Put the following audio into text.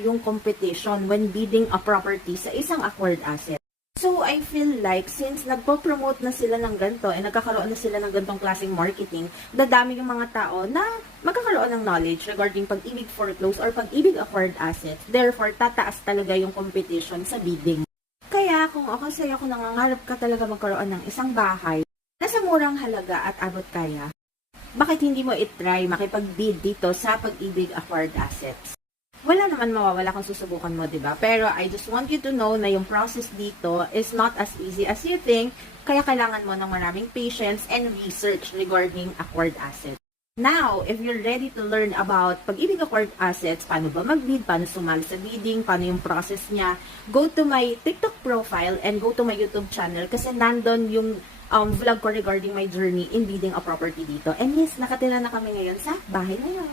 yung competition when bidding a property sa isang acquired asset. So, I feel like, since nagpo-promote na sila ng ganito, nagkakaroon na sila ng ganitong klaseng marketing, dadami yung mga tao na magkakaroon ng knowledge regarding pag-ibig foreclose or pag-ibig acquired assets. Therefore, tataas talaga yung competition sa bidding. Kaya, kung ako sa'yo, kung nangangarap ka talaga magkaroon ng isang bahay, nasa murang halaga at abot kaya, bakit hindi mo itry makipag-bid dito sa pag-ibig acquired assets? Wala naman mawawala kung susubukan mo, diba? Pero I just want you to know na yung process dito is not as easy as you think, kaya kailangan mo ng maraming patience and research regarding acquired assets. Now, if you're ready to learn about pag-ibig acquired assets, paano ba mag-bid, paano sumali sa bidding, paano yung process niya, go to my TikTok profile and go to my YouTube channel kasi nandun yung vlog ko regarding my journey in bidding a property dito. And yes, nakatira na kami ngayon sa bahay na yun.